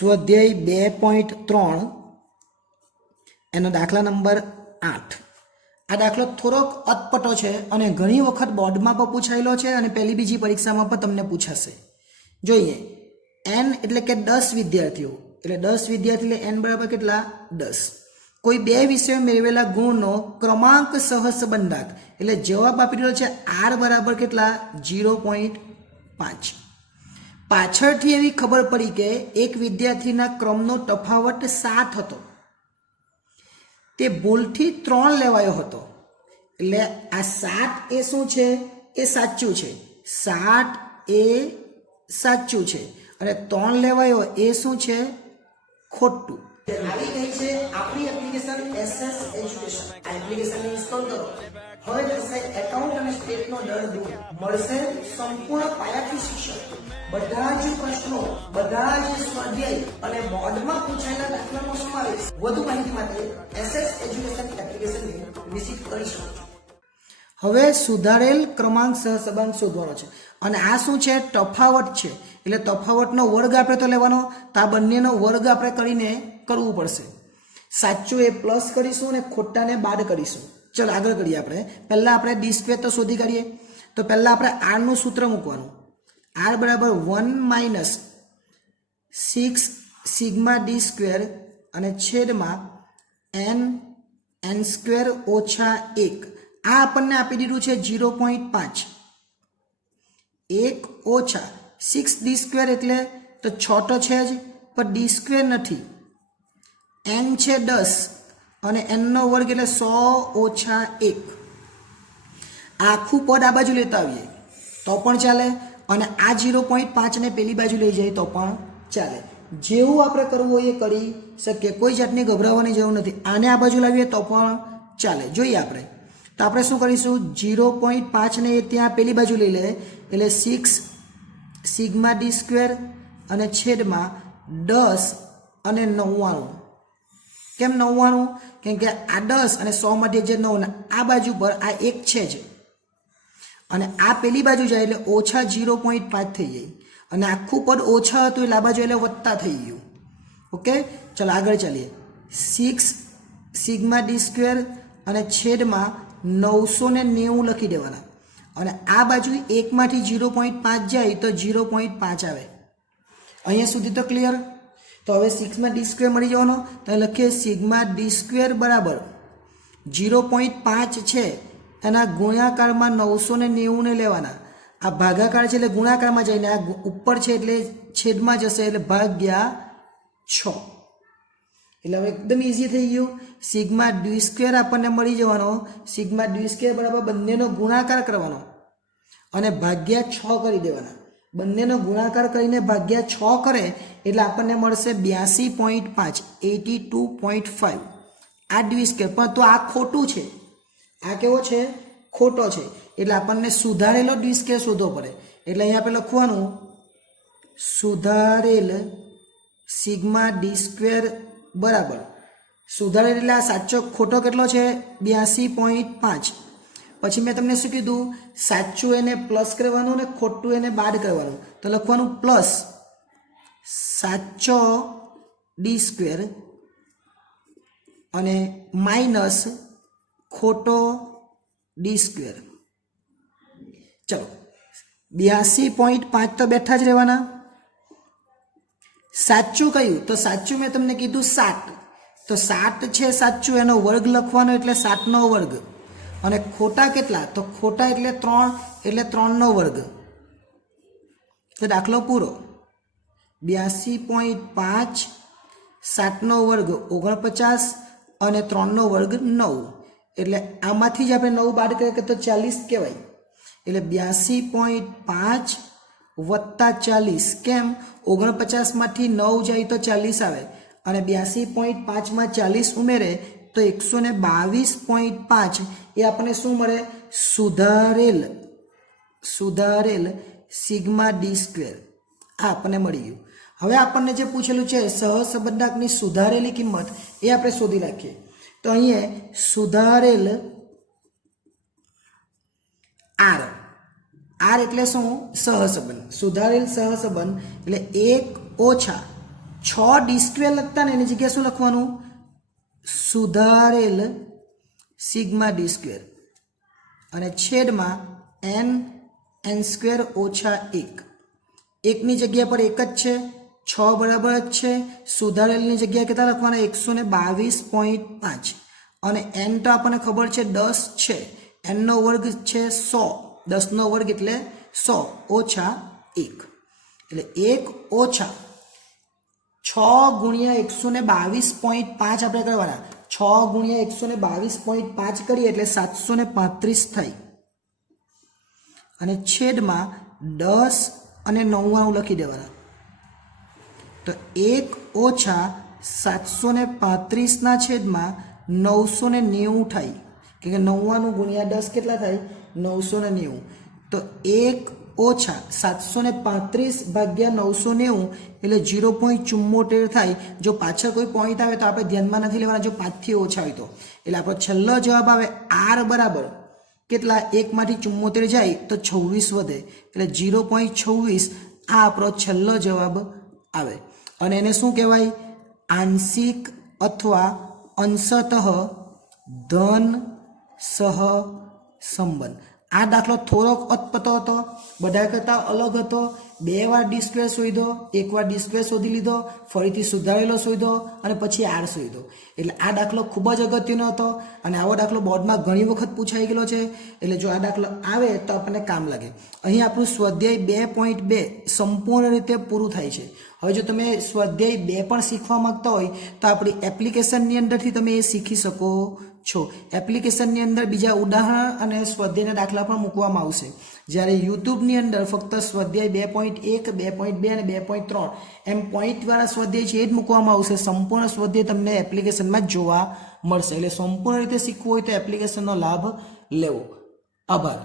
સ્વાધ્યાય 2.3 એનો દાખલા નંબર 8। આ દાખલો થોડોક અટપટો છે અને ઘણી વખત બોર્ડમાં પણ પૂછાયેલો છે અને પહેલી બીજી પરીક્ષામાં પણ તમને પૂછાશે। જોઈએ, n એટલે કે 10 વિદ્યાર્થીઓ, એટલે 10 વિદ્યાર્થી એટલે n બરાબર કેટલા? 10। કોઈ બે વિષયો મેળવેલા ગુણનો ક્રમાંક સહસંબંધાંક એટલે જવાબ આપી રહ્યો છે r બરાબર કેટલા? 0.5। પાછળથી એવી ખબર પડી કે એક વિદ્યાર્થીના ક્રમનો તફાવત 7 હતો, તે ભૂલથી 3 લેવાયો હતો, એટલે આ 7 એ શું છે? એ સાચું છે, 7 એ સાચું છે અને 3 લેવાયો એ શું છે? ખોટું। આવી ગઈ છે આપણી એપ્લિકેશન SS એજ્યુકેશન। આ એપ્લિકેશનને ઇન્સ્ટોલ કરો। હવે થશે એકાઉન્ટ અને સ્ટેટનો દર દૂર, મળશે સંપૂર્ણ પાયાથી શિક્ષણ, બધા જ પ્રશ્નો, બધા જ સ્વાધ્યાય અને બોર્ડમાં પૂછાયેલા દાખલાનો સમાવેશ। વધુ માહિતી માટે SS એજ્યુકેશન એપ્લિકેશનને વિઝિટ કરી શકો છો। હવે સુધારેલ ક્રમાંક સહસંબંધ શોધવાનો છે અને આ શું છે? તફાવત છે, એટલે તફાવતનો વર્ગ આપણે તો લેવાનો, તો આ બંનેનો વર્ગ આપણે કરીને કરવું પડશે। સાચું એ પ્લસ કરીશું અને ખોટાને બાદ કરીશું। ચલો આગળ કરીએ। આપણે પહેલા આપણે ડી સ્ક્વેર તો શોધી કાઢીએ। તો પહેલા આપણે r નું સૂત્ર મૂકવાનું, r બરાબર 1 - 6 સિગ્મા ડી સ્ક્વેર અને છેદમાં n સ્ક્વેર ઓછા 1। આ આપણને આપી દીધું છે 0.5। 1 ઓછા 6 ડી સ્ક્વેર એટલે તો 6 તો છે જ, પણ ડી સ્ક્વેર નથી, n છે 10 અને n નો વર્ગ એટલે 100 ઓછા 1। આખું પદ આ બાજુ લેતા આવીએ તો પણ ચાલે અને આ 0.5 ને પેલી બાજુ લઈ જાય તો પણ ચાલે। જેવું આપણે કરવું હોય એ કરી શકીએ, કોઈ જાતની ગભરાવાની જરૂર નથી। આને આ બાજુ લાવીએ તો પણ ચાલે। જોઈએ આપણે તો આપણે શું કરીશું? 0.5 ને ત્યાં પેલી બાજુ લઈ લે એટલે 6 સિગ્મા ડી સ્ક્વેર અને છેદમાં 10 અને 99। કેમ 99? કેમ કે આ 10 અને 100 માંથી જે 9 આ બાજુ પર આ 1 છે જ અને આ પેલી બાજુ જાય એટલે ઓછા 0.5 થઈ જાય અને આખું પદ ઓછા હતું એટલે આ બાજુ એટલે વત્તા થઈ ગયું। ઓકે, ચલો આગળ ચાલીએ। 6 સિગ્મા ડી સ્ક્વેર અને છેદમાં 990 લખી દેવાના અને આ બાજુ 1 માંથી 0.5 જાય તો 0.5 આવે। અહીંયા સુધી તો ક્લિયર? તો હવે 6 માં ડી સ્ક્વેર મળી જવાનો, તો લખીએ સિગ્મા ડી સ્ક્વેર બરાબર 0.5 છે એના ગુણાકારમાં 990 ને લેવાના। આ ભાગાકાર છે એટલે ગુણાકારમાં જઈને આ ઉપર છે એટલે છેદમાં જશે એટલે ભાગ્યા 6। એટલે હવે એકદમ ઇઝી થઈ ગયું। સિગ્મા ડી સ્ક્વેર આપણને મળી જવાનો, સિગ્મા ડી સ્ક્વેર બરાબર બંનેનો ગુણાકાર કરવાનો અને ભાગ્યા 6 કરી દેવાના। બંનેનો ગુણાકાર કરીને ભાગ્યા 6 કરે એટલે આપણને મળશે 82.5 82.5। આ ડી સ્ક્વેર પણ તો આ ખોટું છે, આ કેવો છે? ખોટો છે, એટલે આપણને સુધારેલો ડી સ્ક્વેર શોધવો પડે। એટલે અહીંયા આપણે લખવાનું સુધારેલ સિગ્મા ડી સ્ક્વેર બરાબર સુધારેલ એટલે આ સાચો ખોટો કેટલો છે? 82.5। પછી મેં તમને શું કીધું? સાચું એને પ્લસ કરવાનું ને ખોટું એને બાદ કરવાનું, તો લખવાનું પ્લસ સાચો ડી સ્ક્વેર અને માઇનસ ખોટો ડી સ્ક્વેર। ચલો 82.5 તો બેઠા જ રહેવાના। સાચું કયું? તો સાચું મેં તમને કીધું 7, તો 7 છે સાચું, એનો વર્ગ લખવાનો એટલે 7 નો વર્ગ અને ખોટા કેટલા? તો ખોટા એટલે 3 એટલે 3 નો વર્ગ। તો દાખલો પૂરો। 82.5 7 નો વર્ગ 49 અને 3 નો વર્ગ 9, એટલે આમાંથી જ આપણે 9 બાદ કરીએ તો 40 કહેવાય। એટલે 82.5 વત્તા 40, કેમ? 49 માંથી 9 જાય તો 40 આવે અને 82.5 માં 40 ઉમેરે તો 122.5 એ આપણને શું મળે? સુધારેલ સિગ્મા ડી સ્ક્વેર આ આપણને મળી ગયું। હવે આપણને જે પૂછેલું છે સહસંબંધાંકની સુધારેલી કિંમત એ આપણે શોધી નાખીએ। તો અહીંયા સુધારેલ r એટલે શું? સહસંબંધ। સુધારેલ સહસંબંધ એટલે 1 ઓછા 6d² લખતા ને એની જગ્યાએ શું લખવાનું? સુધારેલ સિગ્મા d² અને છેદમાં n² ઓછા 1. એકની જગ્યા પર 1 જ છે, 6 બરાબર જ છે. સુધારેલની જગ્યાએ કેટલા લખવાના? 122.5 અને n તો આપણને ખબર છે 10 છે. n નો વર્ગ છે 100, 10 નો વર્ગ એટલે 100 ઓછા 1 એટલે 1 ઓછા 6 ગુણ્યા 122.5 આપણે કરવાના. 6 ગુણ્યા 122.5 કરીએ એટલે 735 થાય અને છેદમાં 10 અને 99 લખી દેવાના. તો 1 ઓછા 735 ના છેદમાં 990 થાય કે 99 ગુણ્યા 10 કેટલા થાય? 990. તો 1 ઓછા 735 ભાગ્યા 990 એટલે 0.74 થાય. જો પાછળ કોઈ પોઈન્ટ આવે તો આપણે ધ્યાનમાં નથી લેવાના, જો 5 થી ઓછા હોય તો. એટલે આપણો છેલ્લો જવાબ આવે r બરાબર કેટલા? 1 માંથી 74 જાય તો 26 વધે એટલે 0.26 આ આપણો છેલ્લો જવાબ આવે. અને એને શું કહેવાય? આંશિક અથવા અંશતઃ ધન સહસંબંધ. આ દાખલો થોડોક અટપટો હતો, બધા કરતાં અલગ હતો. 2 વાર d² શોધ્યો, 1 વાર d² શોધી લીધો, ફરીથી સુધારેલો શોધ્યો અને પછી r શોધ્યો. એટલે આ દાખલો ખૂબ જ અગત્યનો હતો અને આવો દાખલો બોર્ડમાં ઘણી વખત પૂછાઈ ગયેલો છે. એટલે જો આ દાખલો આવે તો આપણને કામ લાગે. અહીં આપણું સ્વાધ્યાય 2.2 સંપૂર્ણ રીતે પૂરું થાય છે. હવે જો તમે સ્વાધ્યાય 2 પણ શીખવા માંગતા હોય તો આપણી એપ્લિકેશનની અંદરથી તમે એ શીખી શકો છો. એપ્લિકેશનની અંદર બીજા ઉદાહરણ અને સ્વાધ્યાયના દાખલા પણ મૂકવામાં આવશે. જ્યારે યુટ્યુબની અંદર ફક્ત સ્વાધ્યાય 2.1, 2.2 અને 2.3 એમ પોઈન્ટવાળા સ્વાધ્યાય છે એ જ મૂકવામાં આવશે. સંપૂર્ણ સ્વાધ્યાય તમને એપ્લિકેશનમાં જ જોવા મળશે. એટલે સંપૂર્ણ રીતે શીખવું હોય તો એપ્લિકેશનનો લાભ લેવો. આભાર.